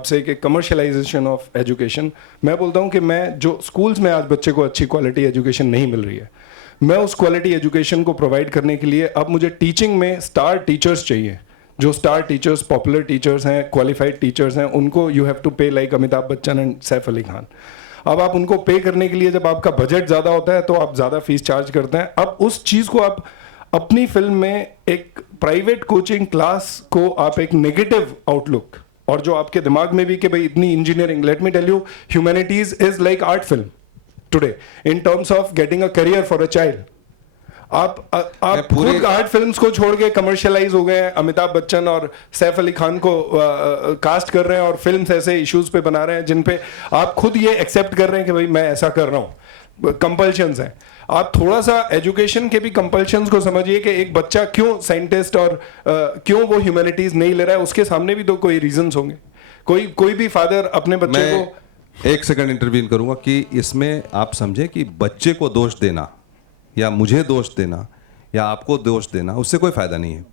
आपसे कि commercialisation of education, मैं बोलता हूँ कि मैं जो स्कूल्स में आज बच्चे को अच्छी क्वालिटी एजुकेशन नहीं मिल रही है, मैं उस क्वालिटी एजुकेशन को प्रोवाइड करने के लिए अब मुझे टीचिंग में स्टार टीचर्स चाहिए। जो स्टार टीचर्स, पॉपुलर टीचर्स हैं, क्वालिफाइड टीचर्स हैं, उनको यू हैव टू पे लाइक अमिताभ बच्चन एंड सैफ अली खान। अब आप उनको पे करने के लिए जब आपका बजट ज़्यादा होता है तो आप ज़्यादा फीस चार्ज करते हैं। अब उस चीज़ को आप अपनी फिल्म में एक प्राइवेट कोचिंग क्लास को आप एक नेगेटिव आउटलुक, और जो आपके दिमाग में भी कि भाई इतनी engineering, let me tell you, humanities is like art film today in terms of getting a career for a child. आप खुद आर्ट फिल्म्स को छोड़ के कमर्शियलाइज हो गए हैं, अमिताभ बच्चन और सैफ अली खान को कास्ट कर रहे हैं और फिल्म्स ऐसे इश्यूज पे बना रहे हैं जिन पे आप खुद ये एक्सेप्ट कर रहे हैं कि भाई मैं ऐसा कर रहा हूँ। कंपल्शंस हैं। आप थोड़ा सा एजुकेशन के भी कंपल्शंस को समझिए कि एक बच्चा क्यों साइंटिस्ट और क्यों वो ह्यूमैनिटीज नहीं ले रहा है, उसके सामने भी तो कोई रीजंस होंगे। कोई भी फादर अपने बच्चे को, एक सेकंड इंटरवीन करूंगा कि इसमें आप समझे कि बच्चे को दोष देना या मुझे दोष देना या आपको दोष देना, उससे कोई फायदा नहीं है।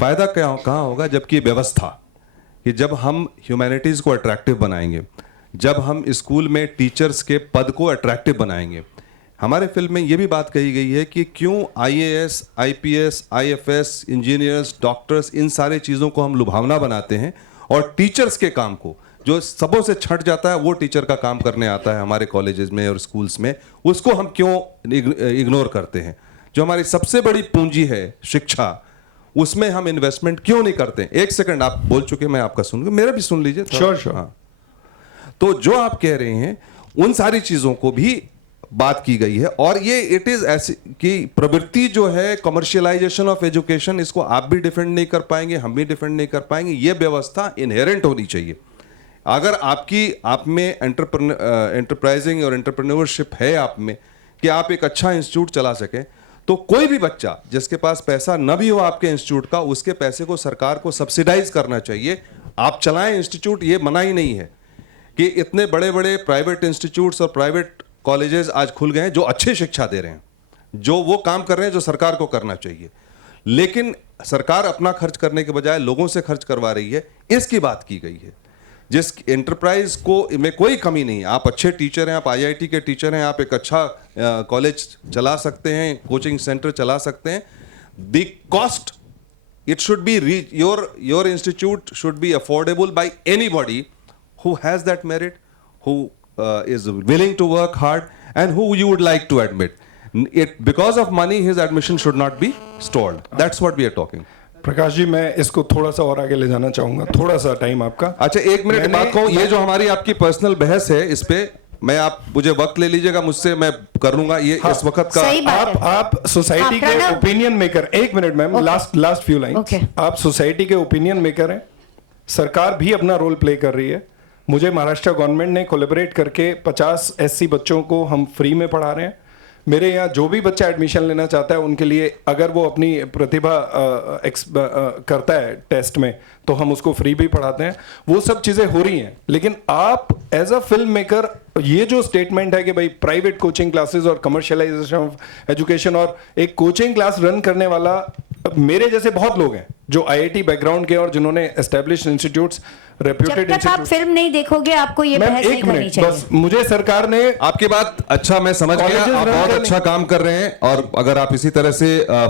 फायदा कहाँ होगा, जबकि व्यवस्था, कि जब हम ह्यूमैनिटीज को अट्रैक्टिव बनाएंगे, जब हम स्कूल में टीचर्स के पद को अट्रैक्टिव बनाएंगे। हमारे फिल्म में ये भी बात कही गई है कि क्यों IAS, IPS, IFS, engineers, doctors, इन सारे चीज़ों को हम लुभावना बनाते हैं और टीचर्स के काम को, जो सबों से छट जाता है वो टीचर का काम करने आता है हमारे कॉलेजेस में और स्कूल्स में, उसको हम क्यों इग्नोर करते हैं। जो हमारी सबसे बड़ी पूंजी है शिक्षा, उसमें हम इन्वेस्टमेंट क्यों नहीं करते। एक सेकंड, आप बोल चुके, मैं आपका सुनूंगा, मेरा भी सुन लीजिए। श्योर। हाँ, तो जो आप कह रहे हैं उन सारी चीज़ों को भी बात की गई है। और ये इट इज ऐसी कि प्रवृत्ति जो है कमर्शियलाइजेशन ऑफ एजुकेशन, इसको आप भी डिफेंड नहीं कर पाएंगे, हम भी डिफेंड नहीं कर पाएंगे। ये व्यवस्था इनहेरेंट होनी चाहिए। अगर आप में एंटरप्राइजिंग और एंटरप्रेन्योरशिप है आप में, कि आप एक अच्छा इंस्टीट्यूट चला सकें, तो कोई भी बच्चा जिसके पास पैसा न भी हो आपके इंस्टीट्यूट का, उसके पैसे को सरकार को सब्सिडाइज करना चाहिए। आप चलाएं इंस्टीट्यूट, ये मना ही नहीं है। कि इतने बड़े बड़े प्राइवेट इंस्टीट्यूट्स और प्राइवेट कॉलेजेस आज खुल गए हैं जो अच्छी शिक्षा दे रहे हैं, जो वो काम कर रहे हैं जो सरकार को करना चाहिए। लेकिन सरकार अपना खर्च करने के बजाय लोगों से खर्च करवा रही है, इसकी बात की गई है। जिस एंटरप्राइज को में कोई कमी नहीं है, आप अच्छे टीचर हैं, आप आईआईटी के टीचर हैं, आप एक अच्छा कॉलेज चला सकते हैं, कोचिंग सेंटर चला सकते हैं। The cost, it should be your institute should be affordable by anybody who has that merit, who is willing to work hard, and who you would like to admit. Because of money, his admission should not be stalled. That's what we are talking. Prakash ji, मैं इसको थोड़ा सा और आगे ले जाना चाहूंगा, थोड़ा सा टाइम आपका। अच्छा, एक मिनट बात कहूं, ये जो हमारी आपकी पर्सनल बहस है, इस पे मैं, आप मुझे वक्त ले लीजिएगा मुझसे, मैं कर लूंगा ये। हाँ, इस वक्त का आप सोसाइटी के ओपिनियन मेकर, एक minute ma'am, last few lines. आप सोसाइटी के ओपिनियन मेकर हैं, सरकार भी अपना रोल प्ले कर रही है। मुझे महाराष्ट्र गवर्नमेंट ने कोलैबोरेट करके 50 एससी बच्चों को हम फ्री में पढ़ा रहे हैं। मेरे यहाँ जो भी बच्चा एडमिशन लेना चाहता है उनके लिए, अगर वो अपनी प्रतिभा करता है टेस्ट में, तो हम उसको फ्री भी पढ़ाते हैं। वो सब चीज़ें हो रही हैं। लेकिन आप एज अ फिल्म मेकर, ये जो स्टेटमेंट है कि भाई प्राइवेट कोचिंग क्लासेस और कमर्शियलाइजेशन ऑफ एजुकेशन, और एक कोचिंग क्लास रन करने वाला, मेरे जैसे बहुत लोग हैं जो आईआईटी बैकग्राउंड के और जिन्होंने एस्टैब्लिश्ड इंस्टीट्यूट्स, रेप्यूटेड इंस्टीट्यूट। आप फिल्म नहीं देखोगे, आपको ये बहस नहीं करनी चाहिए। बस मुझे सरकार ने, आपकी बात, अच्छा मैं समझ गया, आप बहुत अच्छा काम कर रहे हैं, और अगर आप इसी तरह से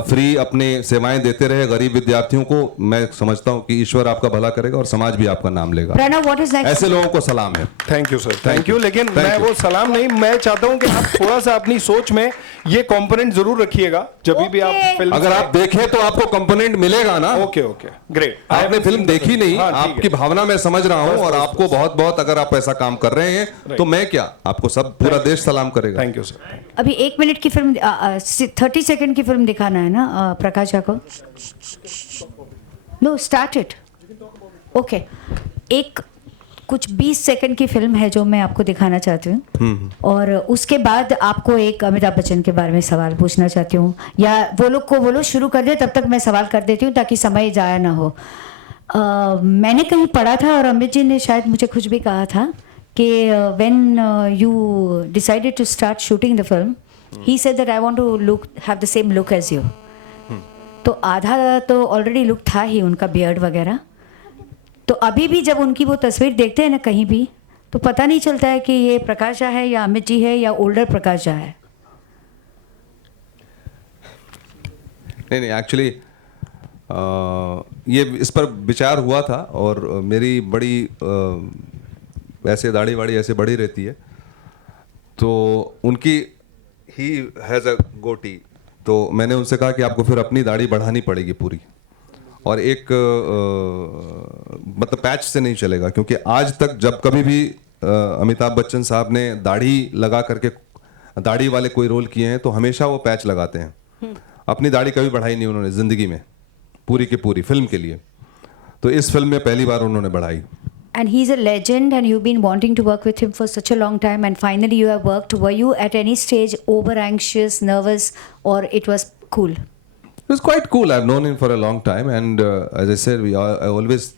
फ्री अपनी सेवाएं देते रहे गरीब विद्यार्थियों को, मैं समझता हूं कि ईश्वर आपका भला करेगा और समाज भी आपका नाम लेगा। Pranav, what is next? ऐसे लोगों को सलाम है। Thank you sir, thank you. लेकिन मैं वो सलाम नहीं, मैं चाहता हूं कि आप थोड़ा सा अपनी सोच में ये कंपोनेंट जरूर रखिएगा जब भी आप फिल्म, अगर आप देखें तो आपको कंपोनेंट मिलेगा ना। Okay, great. आपने फिल्म देखी नहीं, आपकी भावना मैं समझ रहा हूं, और आपको बहुत बहुत, अगर आप ऐसा काम कर रहे हैं तो मैं क्या, आपको सब पूरा देश सलाम करेगा। Thank you sir. अभी 1 मिनट की फिल्म, 30 सेकंड की फिल्म दिखाना है ना प्रकाश को? No, start it. ओके, एक कुछ 20 सेकंड की फिल्म है जो मैं आपको दिखाना चाहती हूँ, और उसके बाद आपको एक अमिताभ बच्चन के बारे में सवाल पूछना चाहती हूँ, या वो लोग शुरू कर दे, तब तक मैं सवाल कर देती हूँ ताकि समय जाया ना हो। मैंने कहीं पढ़ा था, और अमित जी ने शायद मुझे कुछ भी कहा था, कि when you decided to start shooting the film, he said that I want to have the same look as you. तो आधा तो ऑलरेडी लुक था ही उनका, बियर्ड वगैरह। तो अभी भी जब उनकी वो तस्वीर देखते हैं ना कहीं भी, तो पता नहीं चलता है कि ये प्रकाश झा है या अमित जी है या ओल्डर प्रकाश झा है. नहीं एक्चुअली ये इस पर विचार हुआ था और मेरी बड़ी ऐसे दाढ़ी वाड़ी ऐसे बड़ी रहती है, तो उनकी ही हैज़ अ गोटी, तो मैंने उनसे कहा कि आपको फिर अपनी दाढ़ी बढ़ानी पड़ेगी पूरी, और एक मतलब पैच से नहीं चलेगा, क्योंकि आज तक जब कभी भी अमिताभ बच्चन साहब ने दाढ़ी लगा करके दाढ़ी वाले कोई रोल किए हैं तो हमेशा वो पैच लगाते हैं. अपनी दाढ़ी कभी बढ़ाई नहीं उन्होंने ज़िंदगी में, पूरी की पूरी फिल्म के लिए. तो इस फिल्म में पहली बार उन्होंने बढ़ाई. And he's a legend, and you've been wanting to work with him for such a long time, and finally you have worked. Were you at any stage over anxious, nervous, or it was cool? It was quite cool. I've known him for a long time, and as I said, I always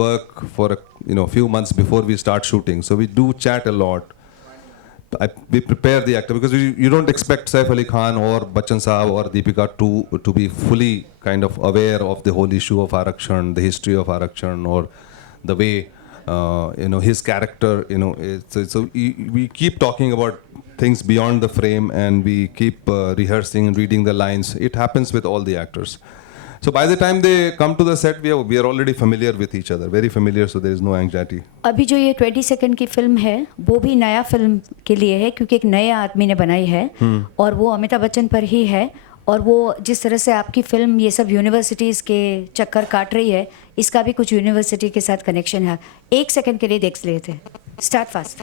work for a few months before we start shooting, so we do chat a lot. We prepare the actor, because you don't expect Saif Ali Khan or Bachchan Saab or Deepika to be fully kind of aware of the whole issue of Arakshan, the history of Arakshan, or the way his character. So we keep talking about things beyond the frame, and we keep rehearsing and reading the lines. It happens with all the actors. So by the time they come to the set, we are already familiar with each other, very familiar, so there is no anxiety. अभी जो ये 20 second की film है वो भी नया film के लिए है, क्योंकि एक नए आदमी ने बनाई है और वो अमिताभ बच्चन पर ही है. और वो जिस तरह से आपकी फिल्म ये सब यूनिवर्सिटीज़ के चक्कर काट रही है, इसका भी कुछ यूनिवर्सिटी के साथ कनेक्शन है. 1 सेकंड के लिए देख लेते हैं. Start fast.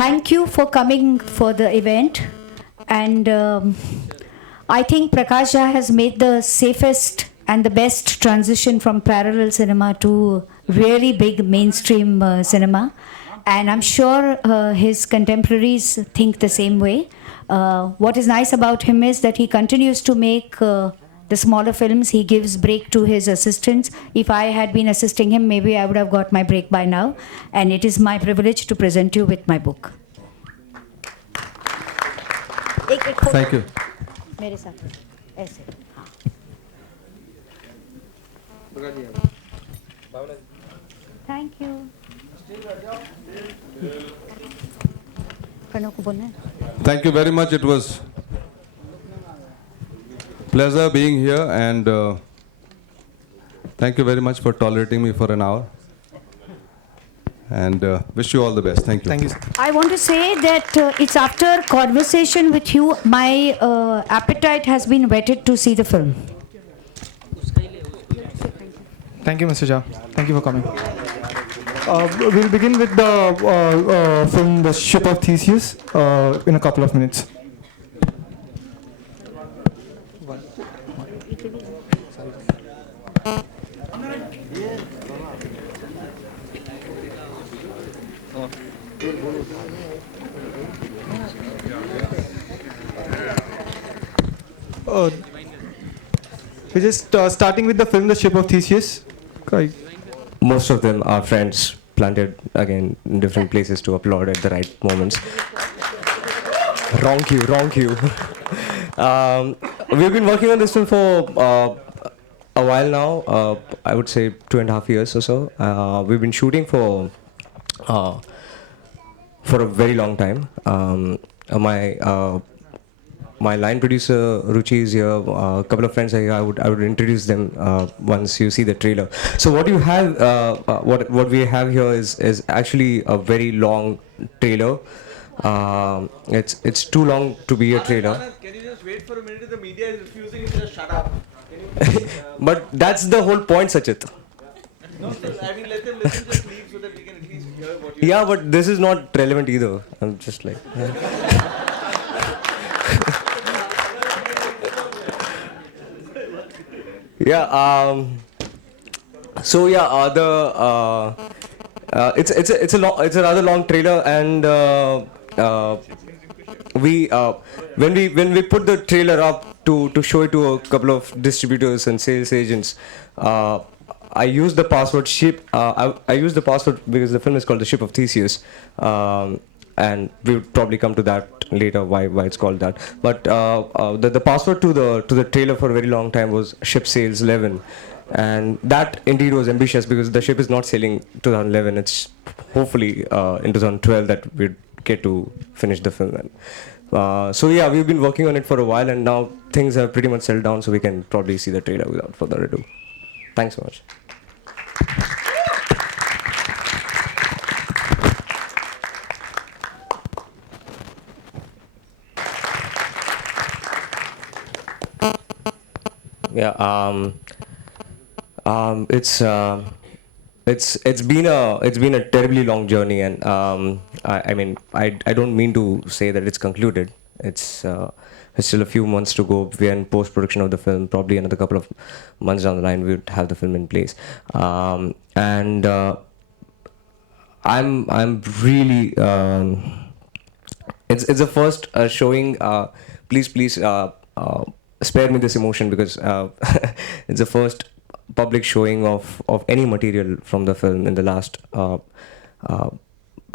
Thank you for coming for the event, and I think Prakash Jha has made the safest and the best transition from parallel cinema to really big mainstream cinema, and I'm sure his contemporaries think the same way. What is nice about him is that he continues to make the smaller films. He gives break to his assistants. If I had been assisting him, maybe I would have got my break by now. And it is my privilege to present you with my book. Thank you. मेरे साथ ऐसे. Thank you. Pranav को बोलना है. Thank you very much. It was pleasure being here, and thank you very much for tolerating me for an hour, and wish you all the best. Thank you. Thank you, sir. I want to say that it's after conversation with you, my appetite has been whetted to see the film. Thank you, Mr. Jha. Thank you for coming. We'll begin with the film The Ship of Theseus in a couple of minutes. We're just starting with the film The Ship of Theseus. Okay. Most of them are friends planted again in different places to applaud at the right moments. Wrong cue. We've been working on this film for a while now. I would say 2.5 years or so. We've been shooting for a very long time. My line producer Ruchi is here. A couple of friends are here. I would introduce them once you see the trailer. So what you have, what we have here is actually a very long trailer. It's too long to be a trailer. Can you just wait for a minute? The media is refusing to just shut up. Can you But that's the whole point, Sachit. I mean, let them just leave so that we can at least hear what Yeah, but this is not relevant either. I'm just like. Yeah. So yeah, it's a rather long trailer, and we when we put the trailer up to show it to a couple of distributors and sales agents, I used the password ship. I used the password because the film is called The Ship of Theseus, and we would probably come to that later why it's called that. But the password to the trailer for a very long time was Ship Sails 11, and that indeed was ambitious because the ship is not sailing 2011. It's hopefully in 2012 that we'd get to finish the film. And, so yeah, we've been working on it for a while, and now things have pretty much settled down, so we can probably see the trailer without further ado. Thanks so much. Yeah, it's been a terribly long journey, and I mean I don't mean to say that it's concluded. It's still a few months to go. We're in post production of the film. Probably another couple of months down the line, we would have the film in place. And I'm really it's the first showing. Please spare me this emotion because it's the first public showing of any material from the film in the last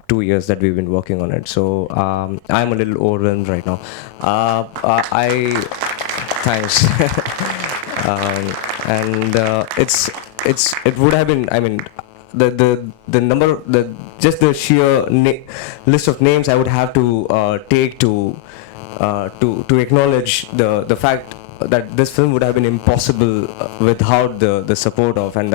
2 years that we've been working on it. So I'm a little overwhelmed right now. Thanks. And it would have been, I mean, the number, just the sheer list of names I would have to take to acknowledge the fact that this film would have been impossible without the support of, and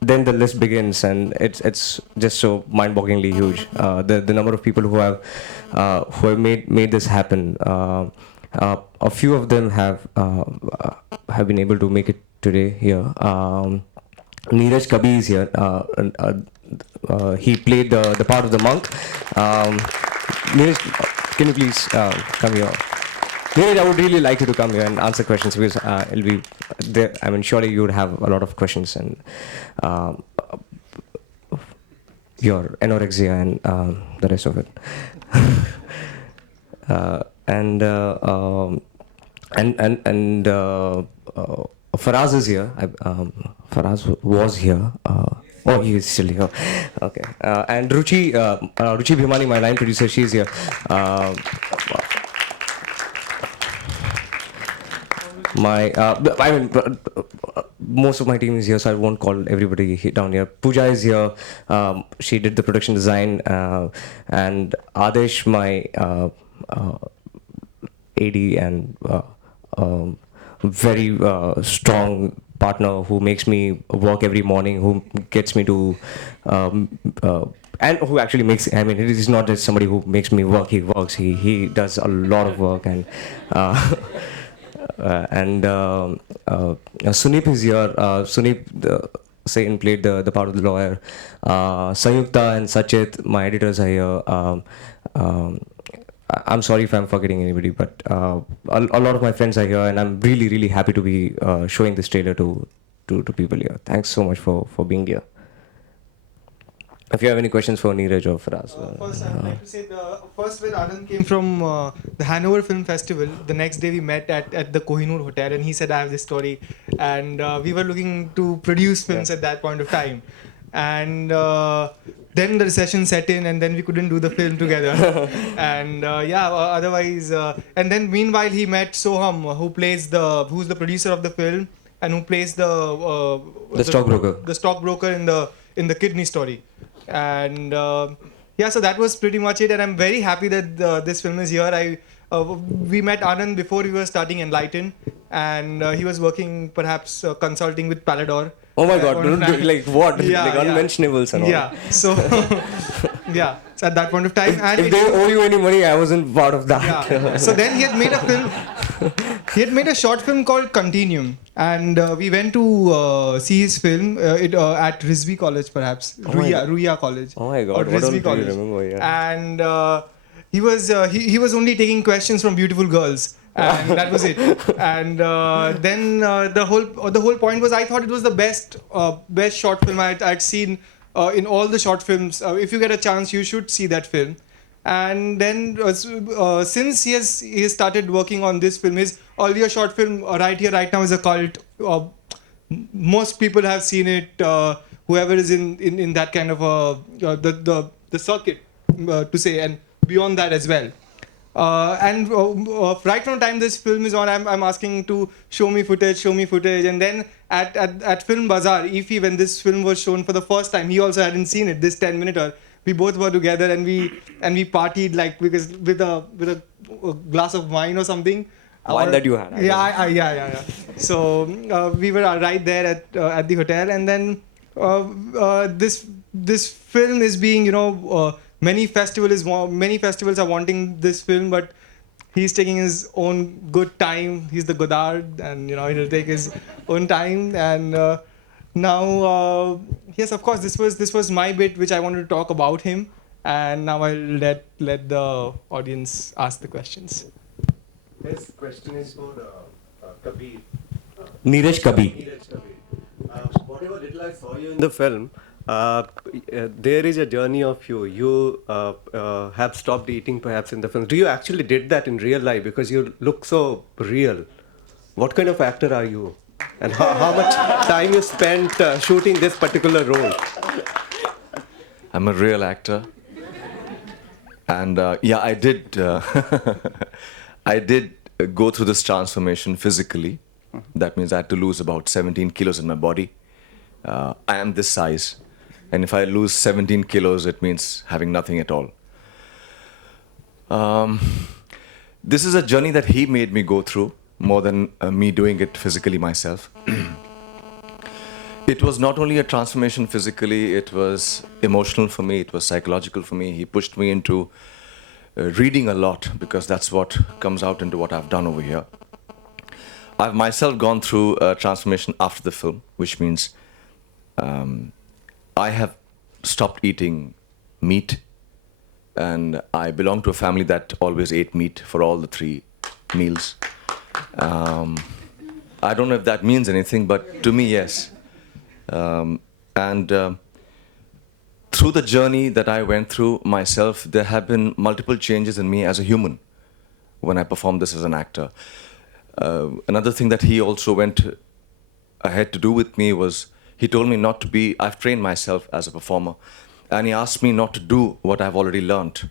then the list begins, and it's just so mind-bogglingly huge. The number of people who have made this happen. A few of them have been able to make it today here. Neeraj Kabi is here. He played the part of the monk. Neeraj, can you please come here? Neeraj, I would really like you to come here and answer questions because it'll be there. I mean, surely you would have a lot of questions and your anorexia and the rest of it. And Faraz is here. Faraz was here. Oh, he is still here. Okay. And Ruchi Bhimani, my line producer, she's here. I mean, most of my team is here, so I won't call everybody down here. Pooja is here. She did the production design, and Adesh, my AD and very strong partner who makes me work every morning, who gets me to and who actually makes, I mean, it is not just somebody who makes me work. He works. He does a lot of work, and Sunip is here. Sunip played the part of the lawyer. Sanyukta and Sachit, my editors, are here. I'm sorry if I'm forgetting anybody, but a lot of my friends are here, and I'm really, really happy to be showing this trailer to people here. Thanks so much for being here. If you have any questions for Neeraj or Faraz. First, I'd like to say first when Anand came from the Hanover Film Festival, the next day we met at the Kohinoor Hotel, and he said, I have this story. And we were looking to produce films at that point of time. And then the recession set in, and then we couldn't do the film together. And otherwise, and then meanwhile he met Soham, who's the producer of the film, and who plays the stockbroker in the kidney story. And so that was pretty much it, and I'm very happy that this film is here. We met Anand before we were starting Enlighten, and he was working, perhaps consulting with Palador. Oh my God! Like what? Yeah, like unmentionables and all. Yeah. So so at that point of time, if they owe you any money, I wasn't part of that. Yeah. So then he had made a film. he had made a short film called Continuum, and we went to see his film at Rizvi College, perhaps Ruia College. Oh my God, or what Rizvi don't you remember, yeah. And he was only taking questions from beautiful girls, and that was it. And then the whole point was, I thought it was the best short film I'd seen in all the short films. If you get a chance, you should see that film. And then since he has started working on this film, his earlier short film Right Here Right Now is a cult. Most people have seen it, whoever is in that kind of the circuit, to say, and beyond that as well. And right from the time this film is on, I'm asking to show me footage, and then at Film Bazaar, Ify, when this film was shown for the first time, he also hadn't seen it, this 10-minute. We both were together, and we partied, like, because with a glass of wine or something. Wine that you had, I Yeah. So we were right there at the hotel, and then this film is being, many festivals are wanting this film, but he's taking his own good time. He's the Godard, and he'll take his own time. And now, yes, of course, this was my bit, which I wanted to talk about him. And now I'll let the audience ask the questions. This question is for Kabir. Neeraj Kabir. Neeraj Kabir. Whatever little I saw you in the film, there is a journey of you. You have stopped eating perhaps in the film. Do you actually did that in real life? Because you look so real. What kind of actor are you? And how much time you spent shooting this particular role? I'm a real actor. And yeah, I did. I did go through this transformation physically. That means I had to lose about 17 kilos in my body. I am this size. And if I lose 17 kilos, it means having nothing at all. This is a journey that he made me go through more than me doing it physically myself. It was not only a transformation physically, it was emotional for me, it was psychological for me. He pushed me into reading a lot, because that's what comes out into what I've done over here. I've myself gone through a transformation after the film, which means I have stopped eating meat, and I belong to a family that always ate meat for all the 3 meals. I don't know if that means anything, but to me, yes. Through the journey that I went through myself, there have been multiple changes in me as a human when I performed this as an actor. Another thing that he also went ahead to do with me was, he told me not to be, I've trained myself as a performer, and he asked me not to do what I've already learned,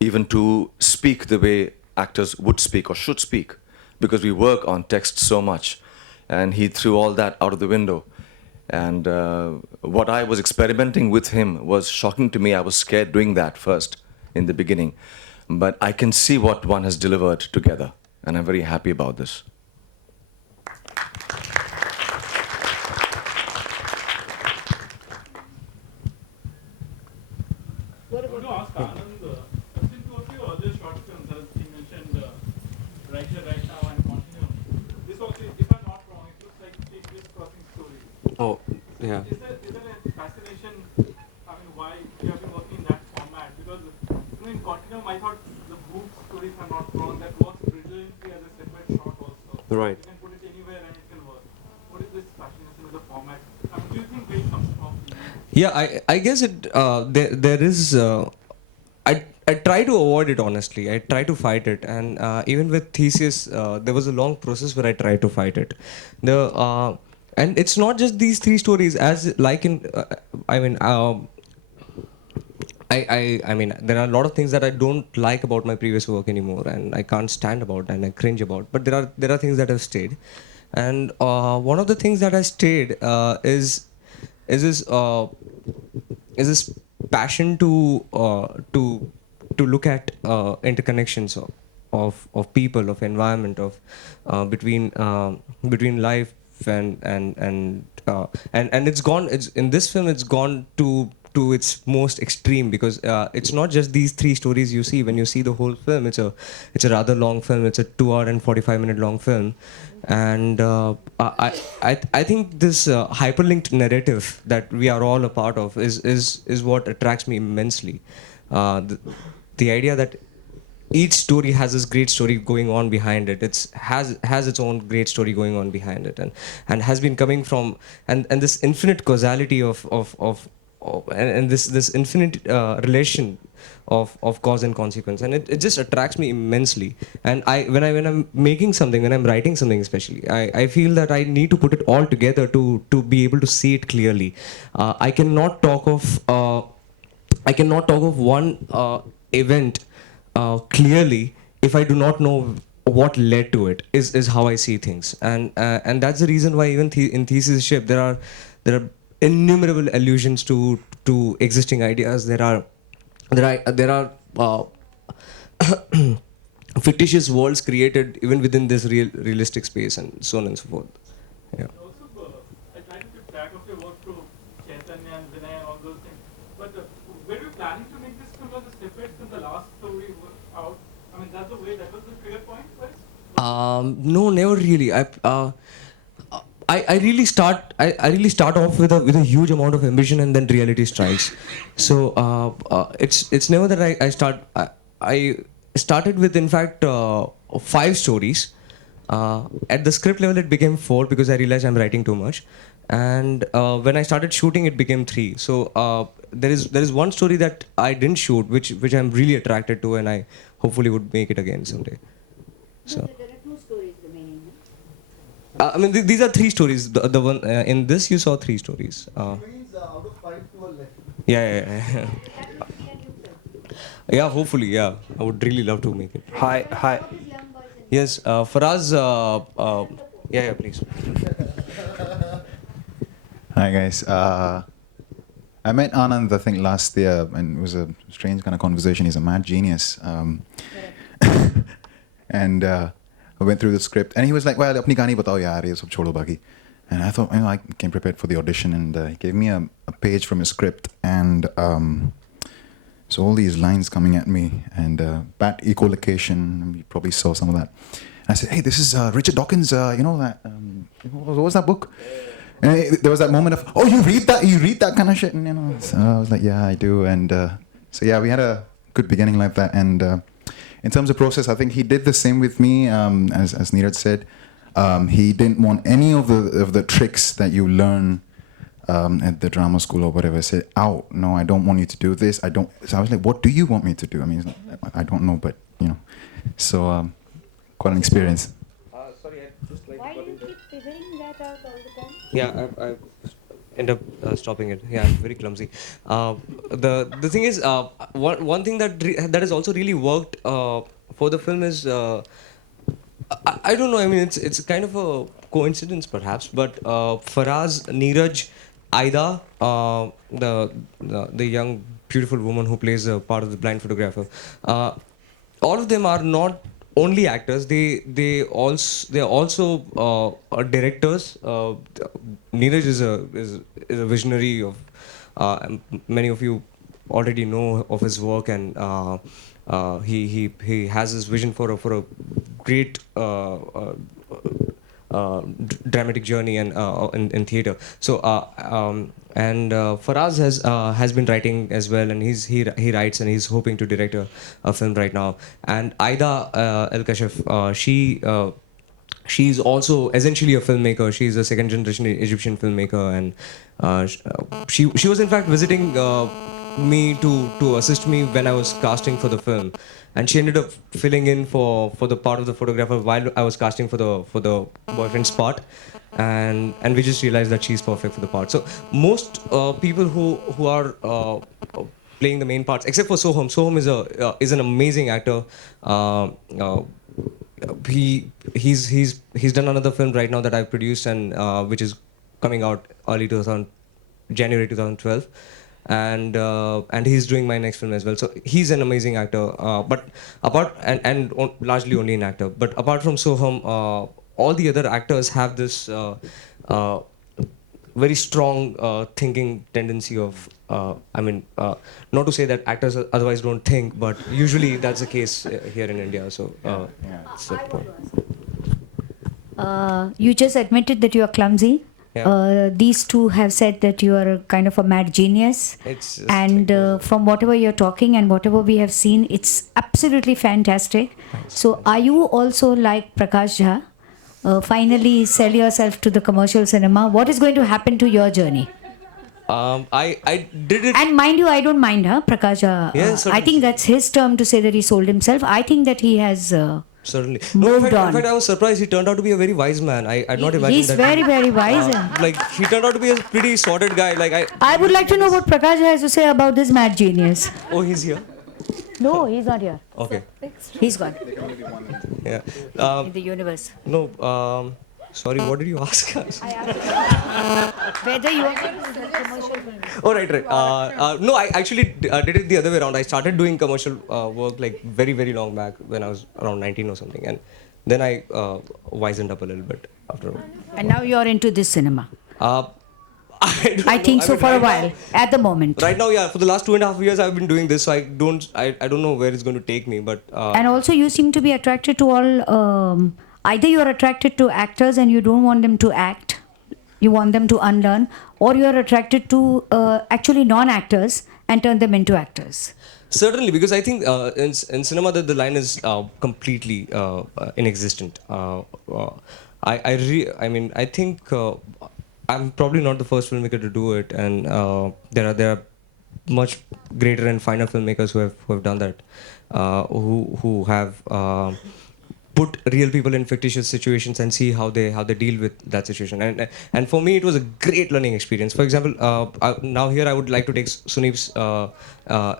even to speak the way actors would speak or should speak, because we work on text so much. And he threw all that out of the window. And what I was experimenting with him was shocking to me. I was scared doing that first in the beginning. But I can see what one has delivered together, and I'm very happy about this. I want to ask Anand, since two of your other short films, as he mentioned, Right Here, Right Now, and Continuum, this also, if I'm not wrong, it looks like a criss-crossing story. Oh, yeah. Is there a fascination, why you have been working in that format? Because in Continuum, I thought the group stories, if I'm not wrong, that works brilliantly as a separate shot also. Right. You can put it anywhere and it can work. What is this fascination with the format? Do you think it comes from you? Yeah, I guess it. There is. I try to avoid it, honestly. I try to fight it, and even with Theseus, there was a long process where I tried to fight it. And it's not just these 3 stories. As like in, I mean, there are a lot of things that I don't like about my previous work anymore, and I can't stand about, and I cringe about. But there are things that have stayed, and one of the things that has stayed is this passion to look at interconnections of people, of environment, of between life and it's gone. It's in this film. It's gone to to its most extreme, because it's not just these three stories you see. When you see the whole film, it's a rather long film. It's a 2 hour and 45 minute long film, and I think this hyperlinked narrative that we are all a part of is what attracts me immensely. The idea that each story has this great story going on behind it. It's has its own great story going on behind it, and has been coming from, and this infinite causality of and this infinite relation of cause and consequence, and it just attracts me immensely. And when I'm making something, when I'm writing something especially, I feel that I need to put it all together to be able to see it clearly. I cannot talk of one event clearly if I do not know what led to it. Is how I see things, and that's the reason why even in Thesis Ship there are innumerable allusions to existing ideas. There are fictitious worlds created even within this realistic space, and so on and so forth. Yeah. Also, I try to keep track of your work through Chaitanya and Vinay and all those things. But were you planning to make this film as a snippet since the last story was out? I mean, that's the way, that was the trigger point for it? No, never really. I really start off with a huge amount of ambition, and then reality strikes. So it's never that I started with, in fact, 5 stories. At the script level it became 4 because I realized I'm writing too much, and when I started shooting it became 3. So there is one story that I didn't shoot, which I'm really attracted to, and I hopefully would make it again someday. So there are 2 stories remaining. I mean, these are 3 stories. The one in this you saw 3 stories. Means out of 5, 2 are left. Yeah. Yeah, hopefully, yeah. I would really love to make it. Hi. Yes, Faraz, yeah, please. Hi guys. I met Anand, I think, last year, and it was a strange kind of conversation. He's a mad genius. And I went through the script, and he was like, well, apni kahani batao yaar, ye sab chodo baki. And I thought, I came prepared for the audition, and he gave me a page from his script, and so all these lines coming at me, and bat echolocation, you probably saw some of that. And I said, hey, this is Richard Dawkins, you know that, what was that book? And there was that moment of, oh, you read that kind of shit, and so I was like, yeah, I do. And so yeah, we had a good beginning like that. And in terms of process, I think he did the same with me, as Neeraj said. He didn't want any of the tricks that you learn at the drama school or whatever. I said, out. No, I don't want you to do this. I don't. So I was like, what do you want me to do? I mean, I don't know, but So quite an experience. Sorry, I just like. Why do you keep figuring that out all the time? Yeah, I end up stopping it. Yeah, I'm very clumsy. The thing is, one thing that has also really worked for the film is, I don't know. I mean, it's kind of a coincidence perhaps, but Faraz, Neeraj, Aida, the young beautiful woman who plays a part of the blind photographer, all of them are not only actors. They are also directors. Neeraj is a visionary of many of you already know of his work, and he has this vision for a great dramatic journey and in theater. So and Faraz has been writing as well, and he writes, and he's hoping to direct a film right now. And Aida El Kashif, she's also essentially a filmmaker. She's a second generation Egyptian filmmaker, and she was in fact visiting me to assist me when I was casting for the film, and she ended up filling in for the part of the photographer while I was casting for the boyfriend's part, and we just realized that she's perfect for the part. So most people who are playing the main parts, except for Soham. Soham is an amazing actor. He's done another film right now that I've produced, and which is coming out January 2012. And he's doing my next film as well. So he's an amazing actor. But largely only an actor. But apart from Soham, all the other actors have this very strong thinking tendency of. Not to say that actors otherwise don't think, but usually that's the case here in India. So that's the point. You just admitted that you are clumsy. Yeah. These two have said that you are kind of a mad genius. It's just And from whatever you're talking and whatever we have seen, it's absolutely fantastic. So, are you also like Prakash Jha? Finally, sell yourself to the commercial cinema. What is going to happen to your journey? I did it. And mind you, I don't mind, Prakash Jha. Yes, I think that's his term to say that he sold himself. I think that he has. Certainly. Moved in on. fact, I was surprised. He turned out to be a very wise man. I'd not imagined He's that. very, very wise. Like, he turned out to be a pretty sorted guy. Like, I would like to know what Prakash has to say about this mad genius. Oh, he's here? No, he's not here. Okay. He's gone Yeah. in the universe. No, sorry, what did you ask us? Whether you are going to do commercial film. Oh, right. No, I actually did it the other way around. I started doing commercial work like very, very long back when I was around 19 or something. And then I wisened up a little bit after. And now you're into this cinema. I think so mean, for a right while, now- at the moment. Right now, yeah, for the last 2.5 years, I've been doing this, so I don't know where it's going to take me, but And also, you seem to be attracted to all. Either you're attracted to actors and you don't want them to act, you want them to unlearn, or you're attracted to actually non-actors and turn them into actors. certainly, because I think in cinema the line is completely inexistent. I think I'm probably not the first filmmaker to do it, and there are much greater and finer filmmakers who have done that, who have put real people in fictitious situations and see how they deal with that situation. And for me, it was a great learning experience. For example, now here I would like to take Suneep's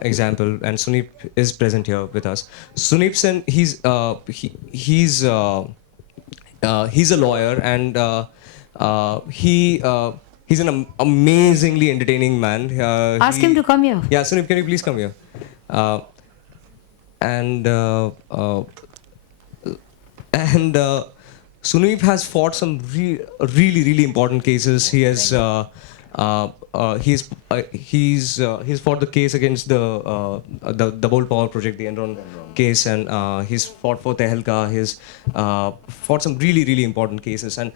example, and Suneep is present here with us. Suneep Sen, he's a lawyer, and he's an amazingly entertaining man. Ask him to come here. Yeah, Suneep, can you please come here? And Suneep has fought some really important cases. He's fought the case against the Bold Power Project, the Enron case, and he's fought for Tehelka. He's fought some really important cases, and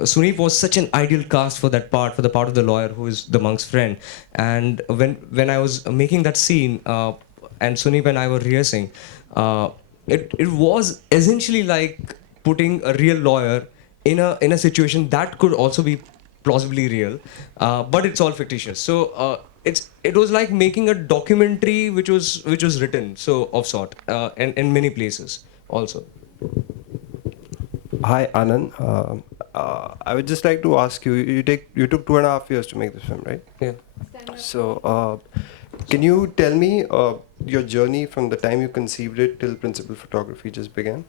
Suneep was such an ideal cast for the part of the lawyer who is the monk's friend. And when I was making that scene, and Suneep and I were rehearsing, it was essentially like putting a real lawyer in a situation that could also be plausibly real, but it's all fictitious. So it was like making a documentary which was written of sort, in many places also. Hi, Anand. I would just like to ask you. You took 2.5 years to make this film, right? Yeah. So, can you tell me your journey from the time you conceived it till principal photography just began?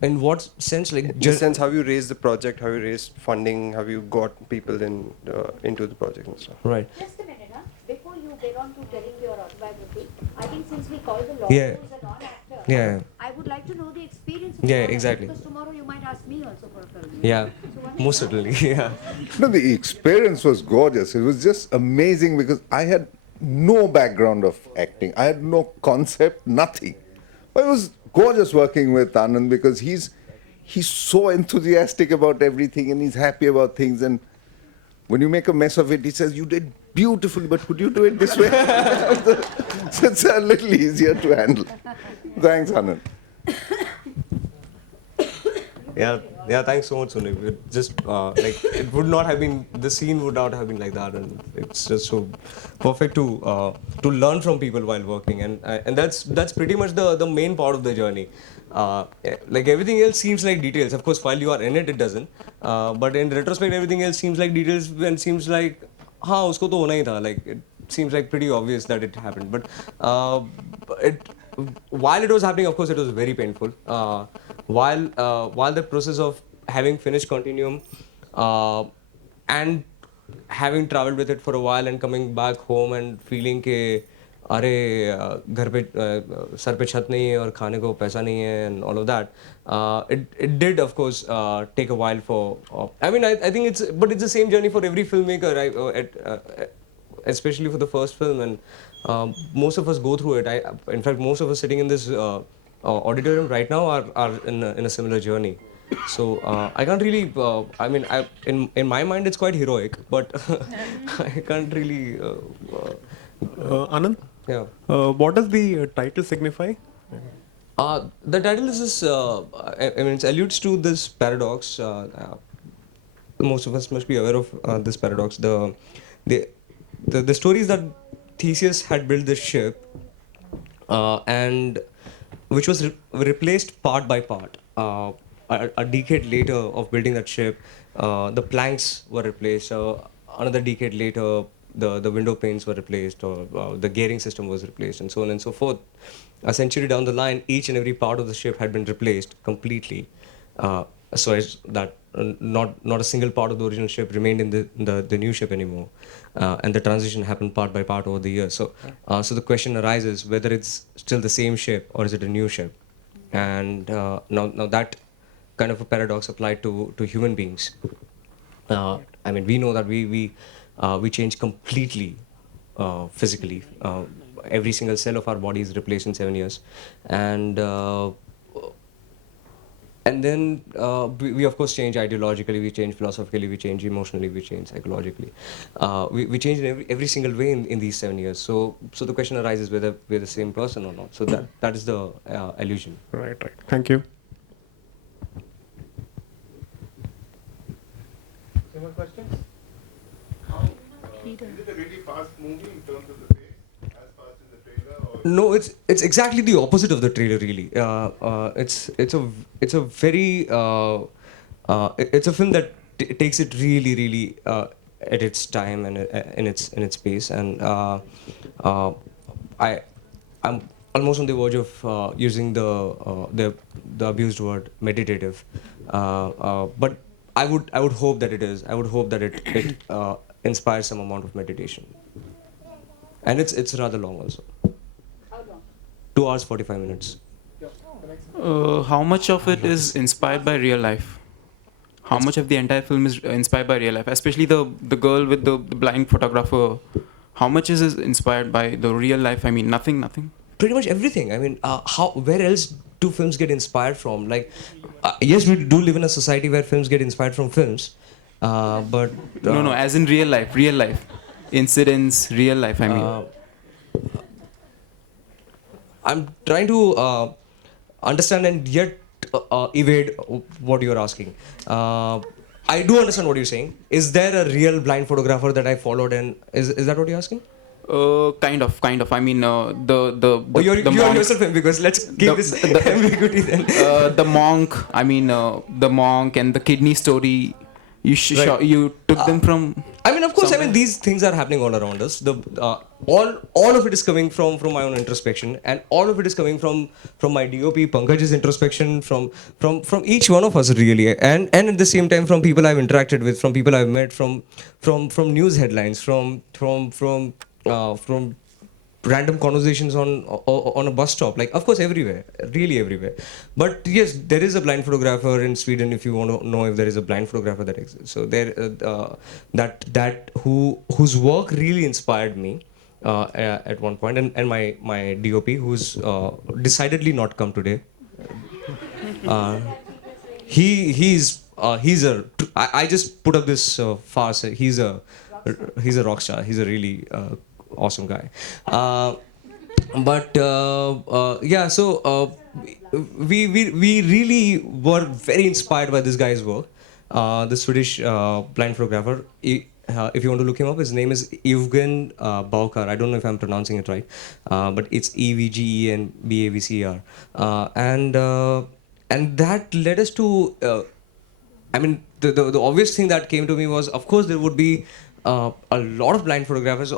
In what sense? Like, In the sense, how you raised the project, how you raised funding, how you got people into the project and stuff. Right. Just a minute, before you get on to telling your autobiography, I think since we call the lawyer Yeah. who's a non-actor, Yeah. I would like to know the experience of Yeah, the lawyer, exactly. because tomorrow you might ask me also for a film. Yeah. Most certainly. Yeah. No, the experience was gorgeous. It was just amazing because I had no background of acting. I had no concept, nothing. But it was gorgeous working with Anand because he's so enthusiastic about everything and he's happy about things. And when you make a mess of it, he says, "You did beautifully, but could you do it this way?" So it's a little easier to handle. Thanks, Anand. Yeah, thanks so much, Suneep. It just like it would not have been, the scene would not have been like that, and it's just so perfect to learn from people while working, and that's pretty much the main part of the journey. Like everything else seems like details. Of course, while you are in it, it doesn't. But in retrospect, everything else seems like details and seems like, हाँ उसको तो होना ही था. Like it seems like pretty obvious that it happened, but while it was happening, of course, it was very painful. While the process of having finished Continuum and having traveled with it for a while and coming back home and feeling ke अरे घर पे sir पे छत नहीं है और खाने को पैसा नहीं है and all of that. It did of course take a while for. I mean I think it's the same journey for every filmmaker, right? Especially for the first film, and most of us go through it. In fact, most of us sitting in this auditorium right now are in a similar journey. So I can't really. I mean, in my mind, it's quite heroic, but I can't really. Anand, Yeah. what does the title signify? The title is this. I mean, it alludes to this paradox. Most of us must be aware of this paradox. The, the story is that Theseus had built this ship, and which was replaced part by part. A decade later of building that ship, the planks were replaced. Another decade later, the window panes were replaced, or the gearing system was replaced, and so on and so forth. A century down the line, each and every part of the ship had been replaced completely, so as that not a single part of the original ship remained in the new ship anymore, and the transition happened part by part over the years. So the question arises whether it's still the same ship or is it a new ship, and now that kind of a paradox applied to human beings. I mean, we know that we change completely physically. Every single cell of our body is replaced in 7 years, and then we of course change ideologically, we change philosophically, we change emotionally, we change psychologically. We change in every single way in these 7 years. So the question arises whether we're the same person or not. So that is the illusion. Right. Thank you. Any more questions? Is it a really fast movie in terms of the pace? As fast as the trailer? Or No, it's exactly the opposite of the trailer. Really, it's a very it's a film that takes it really at its time and in its pace, and I'm almost on the verge of using the abused word meditative, but I would hope that it is. I would hope that it inspires some amount of meditation, and it's rather long also. 2 hours 45 minutes. How much of it is inspired by real life? How much of the entire film is inspired by real life? Especially the girl with the blind photographer. How much is inspired by the real life? I mean, nothing. Pretty much everything. I mean, where else do films get inspired from? Like, yes, we do live in a society where films get inspired from films, but no, as in real life, incidents, real life. I mean, I'm trying to understand and yet evade what you're asking. I do understand what you're saying. Is there a real blind photographer that I followed, and is that what you're asking? kind of. I mean, the you're monk, yourself ambiguous. Let's keep this ambiguity then. the monk. I mean, the monk and the kidney story. You took them from. I mean, of course. somewhere. I mean, these things are happening all around us. All of it is coming from my own introspection, and all of it is coming from my DOP Pankaj's introspection, from each one of us really, and at the same time from people I've interacted with, from people I've met, from news headlines, from random conversations on a bus stop, like of course everywhere, really everywhere. But yes, there is a blind photographer in Sweden. If you want to know if there is a blind photographer that exists, so there whose work really inspired me at one point, and my DOP, who's decidedly not come today. He's a. I just put up this farce. He's a rock star. He's a really awesome guy. Yeah, so we really were very inspired by this guy's work. The Swedish blind photographer. If you want to look him up, his name is Evgen Baukar. I don't know if I'm pronouncing it right, but it's Evgen Bavcr. And that led us to. I mean, the obvious thing that came to me was, of course, there would be a lot of blind photographers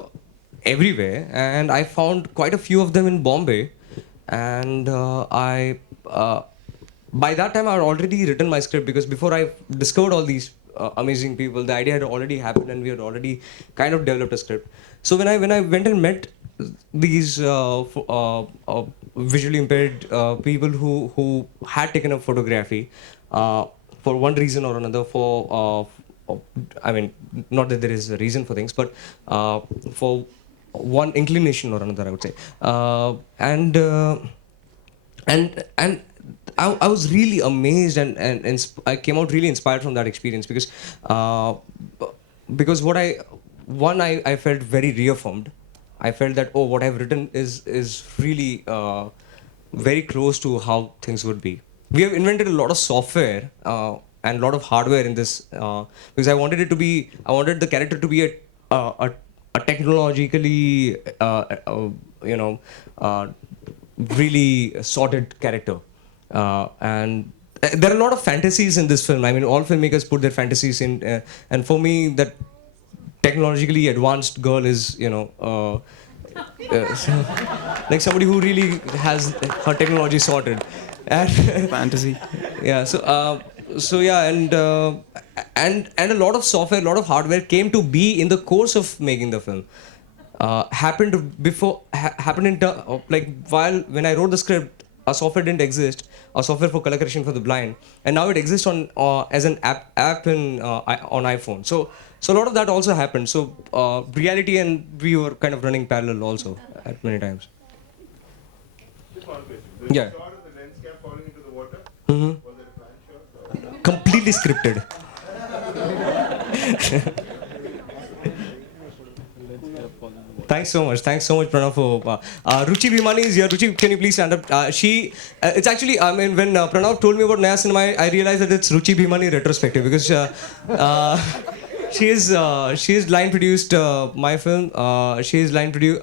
everywhere, and I found quite a few of them in Bombay, and by that time I had already written my script, because before I discovered all these amazing people, the idea had already happened and we had already kind of developed a script. So when I went and met these visually impaired people who had taken up photography for one reason or another, I mean, not that there is a reason for things, but for one inclination or another, I would say. And I was really amazed, and I came out really inspired from that experience, because what I felt very reaffirmed. I felt that, oh, what I've written is really very close to how things would be. We have invented a lot of software and a lot of hardware in this, because I wanted the character to be a technologically really sorted character. And there are a lot of fantasies in this film. I mean, all filmmakers put their fantasies in, and for me, that technologically advanced girl is, like somebody who really has her technology sorted. And Fantasy. yeah. So yeah, and a lot of software, a lot of hardware came to be in the course of making the film. Happened like while when I wrote the script, a software didn't exist, a software for color correction for the blind, and now it exists on as an app on iPhone. So a lot of that also happened. So reality and we were kind of running parallel also at many times. Just one question. The Yeah. shot of the lens cap falling into the water, Mhm. was it a planned shot? Completely scripted. Thanks so much, Pranav. For Ruchi Bhimani is here. Ruchi, can you please stand up? It's actually, I mean, when Pranav told me about Naya Cinema, I realized that it's Ruchi Bhimani retrospective, because she is line produced my film. She has line produced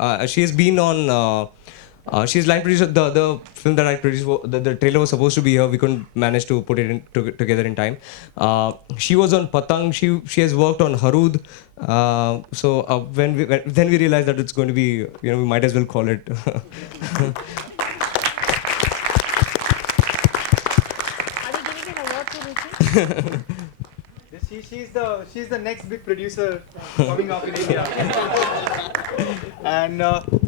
the film that I produced. The trailer was supposed to be here. We couldn't manage to put it together in time. She was on Patang. She has worked on Harud. So then we realized that it's going to be, we might as well call it. Are we giving an award to Ruchi? She's the next big producer coming up in India. And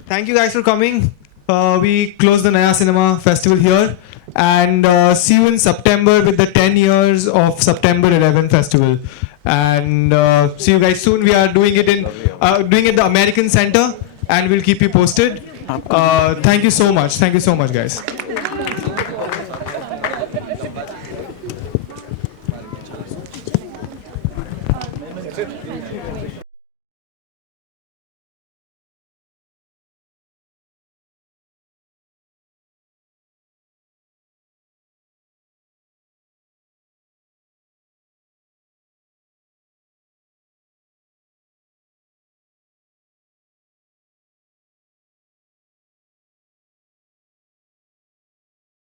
thank you guys for coming. We close the Naya Cinema Festival here, and see you in September with the 10 years of September 11 Festival. And see you guys soon. We are doing it at the American Center, and we'll keep you posted. Thank you so much. Thank you so much, guys.